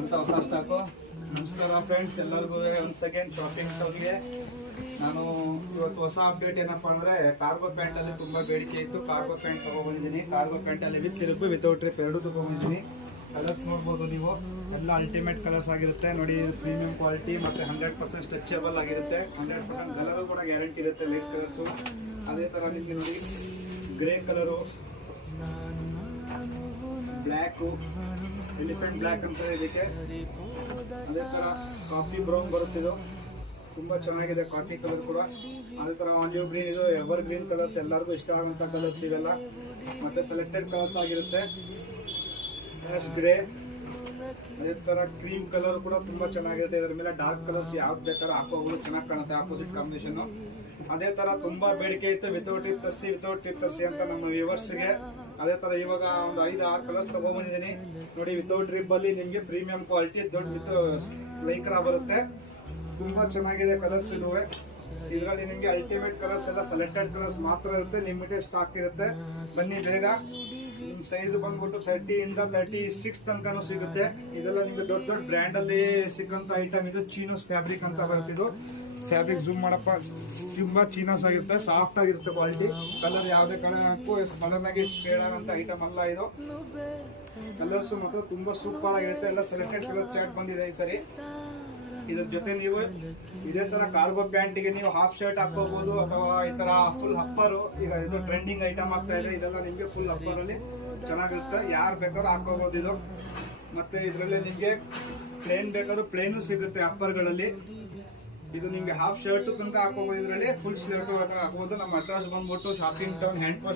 ಅಂತ ಹೊಸ ಸ್ಟಾಕು. ನಮಸ್ಕಾರ ಫ್ರೆಂಡ್ಸ್, ಎಲ್ಲರಿಗೂ ಒಂದು ಸೆಕೆಂಡ್ ಶಾಪಿಂಗ್ ಅವ್ರಿಗೆ ನಾನು ಇವತ್ತು ಹೊಸ ಅಪ್ಡೇಟ್ ಏನಪ್ಪಾ ಅಂದ್ರೆ ಕಾರ್ಗೋ ಪ್ಯಾಂಟ್ ಅಲ್ಲಿ ತುಂಬಾ ಬೇಡಿಕೆ ಇತ್ತು. ಕಾರ್ಗೋ ಪ್ಯಾಂಟ್ ತಗೊಂಡಿದ್ದೀನಿ. ಕಾರ್ಗೋ ಪ್ಯಾಂಟ್ ಅಲ್ಲಿ ವಿತ್ ರಿಪ್ ವಿತೌಟ್ ರಿಪ್ ಎರಡು ತಗೊಂಡಿದ್ದೀನಿ. ಕಲರ್ಸ್ ನೋಡ್ಬೋದು ನೀವು, ಎಲ್ಲ ಅಲ್ಟಿಮೇಟ್ ಕಲರ್ಸ್ ಆಗಿರುತ್ತೆ ನೋಡಿ. ಪ್ರೀಮಿಯಂ ಕ್ವಾಲಿಟಿ ಮತ್ತೆ 100% ಸ್ಟ್ರೆಚಬಲ್ ಆಗಿರುತ್ತೆ. 100% ಕಲರ್ ಕೂಡ ಗ್ಯಾರಂಟಿ ಇರುತ್ತೆ. ಲೈಟ್ ಕಲರ್ಸು ಅದೇ ತರ ನಿಮಗೆ ನೋಡಿ, grey colour, black, elephant black ಅಂತ ಇದಕ್ಕೆ. ಅದೇ ತರ ಕಾಫಿ ಬ್ರೌನ್ ಬರುತ್ತಿದ್ದು, ತುಂಬಾ ಚೆನ್ನಾಗಿದೆ ಕಾಫಿ ಕಲರ್ ಕೂಡ. ಅದೇ ತರ ಆಲಿವ್ ಗ್ರೀನ್, ಇದು ಎವರ್ ಗ್ರೀನ್ ಕಲರ್ಸ್, ಎಲ್ಲರಿಗೂ ಇಷ್ಟ ಆಗುವಂತ ಕಲರ್ಸ್ ಇವೆಲ್ಲ. ಮತ್ತೆ ಸೆಲೆಕ್ಟೆಡ್ ಕಲರ್ಸ್ ಆಗಿರುತ್ತೆ. ಗ್ರೇ, ಅದೇ ತರ ಕ್ರೀಮ್ ಕಲರ್ ಕೂಡ ತುಂಬಾ ಚೆನ್ನಾಗಿರುತ್ತೆ. ಇದರ ಮೇಲೆ ಡಾರ್ಕ್ ಕಲರ್ಸ್ ಯಾವ್ದು ಬೇಕಾದ್ರೂ ಹಾಕೋಬಹುದು, ಚೆನ್ನಾಗಿ ಕಾಣುತ್ತೆ ಆಪೋಸಿಟ್ ಕಾಂಬಿನೇಷನ್. ಅದೇ ತರ ತುಂಬಾ ಬೇಡಿಕೆ ಇತ್ತು ವಿತೌಟ್ ಟಿಪ್ ತರಿಸಿ ಅಂತ ನಮ್ಮ ವ್ಯೂವರ್ಸ್ಗೆ. ಅದೇ ತರ ಇವಾಗ ಒಂದು 5-6 ಕಲರ್ಸ್ ತಗೊಂಡ್ಬಂದಿದ್ದೀನಿ ನೋಡಿ. ವಿತೌಟ್ ರಿಬ್ ಅಲ್ಲಿ ನಿಮ್ಗೆ ಪ್ರೀಮಿಯಂ ಕ್ವಾಲಿಟಿ ದೊಡ್ಡ ವಿತ್ ಲೈಕ್ರಾ ಬರುತ್ತೆ. ತುಂಬಾ ಚೆನ್ನಾಗಿದೆ ಕಲರ್ಸ್ ಇದುವೆ. ಇದರಲ್ಲಿ ನಿಮ್ಗೆ ಅಲ್ಟಿಮೇಟ್ ಕಲರ್ಸ್ ಎಲ್ಲ ಸೆಲೆಕ್ಟೆಡ್ ಕಲರ್ಸ್ ಮಾತ್ರ ಇರುತ್ತೆ. ಲಿಮಿಟೆಡ್ ಸ್ಟಾಕ್ ಇರುತ್ತೆ. ಬನ್ನಿ ಬೇಗ. ಸೈಜ್ ಬಂದ್ಬಿಟ್ಟು 30 ಇಂದ 36 ತನಕನೂ ಸಿಗುತ್ತೆ. ಇದೆಲ್ಲ ನಿಮ್ಗೆ ದೊಡ್ಡ ದೊಡ್ಡ ಬ್ರ್ಯಾಂಡ್ ಅಲ್ಲಿ ಸಿಕ್ಕಂತ ಐಟಮ್. ಇದು ಚೀನೋಸ್ ಫ್ಯಾಬ್ರಿಕ್ ಅಂತ ಬರ್ತಿದ್ದು. ಫ್ಯಾಬ್ರಿಕ್ ಜೂಮ್ ಮಾಡಪ್ಪ, ತುಂಬಾ ಚೀನೋಸ್ ಆಗಿರುತ್ತೆ, ಸಾಫ್ಟ್ ಆಗಿರುತ್ತೆ ಕ್ವಾಲಿಟಿ. ಕಲರ್ ಯಾವುದೇ ಕಲರ್ ಹಾಕು ಸಡನ್ ಆಗಿ ಸ್ಪೇಡ್ ಆಗಂತ ಐಟಮ್ ಅಲ್ಲ ಇದು. ಕಲರ್ಸ್ ಮಾತ್ರ ತುಂಬಾ ಸೂಪರ್ ಆಗಿರುತ್ತೆ. ಎಲ್ಲ ಸೆಲೆಕ್ಟೆಡ್ ಕಲರ್ ಚಾರ್ಟ್ ಬಂದಿದೆ ಈ ಸರಿ. ಇದ್ರ ಜೊತೆ ನೀವು ಇದೇ ತರ ಕಾರ್ಗೋ ಪ್ಯಾಂಟಿಗೆ ನೀವು ಹಾಫ್ ಶರ್ಟ್ ಹಾಕೋಬಹುದು, ಅಥವಾ ಈ ತರ ಫುಲ್ ಅಪ್ಪರ್. ಈಗ ಇದು ಟ್ರೆಂಡಿಂಗ್ ಐಟಮ್ ಆಗ್ತಾ ಇದೆ. ಇದೆಲ್ಲ ನಿಮ್ಗೆ ಫುಲ್ ಅಪ್ಪರ್ ಅಲ್ಲಿ ಚೆನ್ನಾಗಿರುತ್ತೆ. ಯಾರು ಬೇಕಾದ್ರೂ ಹಾಕೋಬಹುದು ಇದು. ಮತ್ತೆ ಇದರಲ್ಲಿ ನಿಮ್ಗೆ ಪ್ಲೇನ್ ಬೇಕಾದ್ರೂ ಪ್ಲೇನು ಸಿಗುತ್ತೆ ಅಪ್ಪರ್ಗಳಲ್ಲಿ. ಇದು ನಿಮ್ಗೆ ಹಾಫ್ ಶರ್ಟ್ ತನಕ ಹಾಕೋಬಹುದು. ಇದರಲ್ಲಿ ಫುಲ್ ಶರ್ಟ್ ಹಾಕೋಬಹುದು. ನಮ್ಮ ಅಡ್ರೆಸ್ ಬಂದ್ಬಿಟ್ಟು ಶಾಪಿಂಗ್ ಟೌನ್ ಹ್ಯಾಂಡ್ ಪೋಸ್ಟ್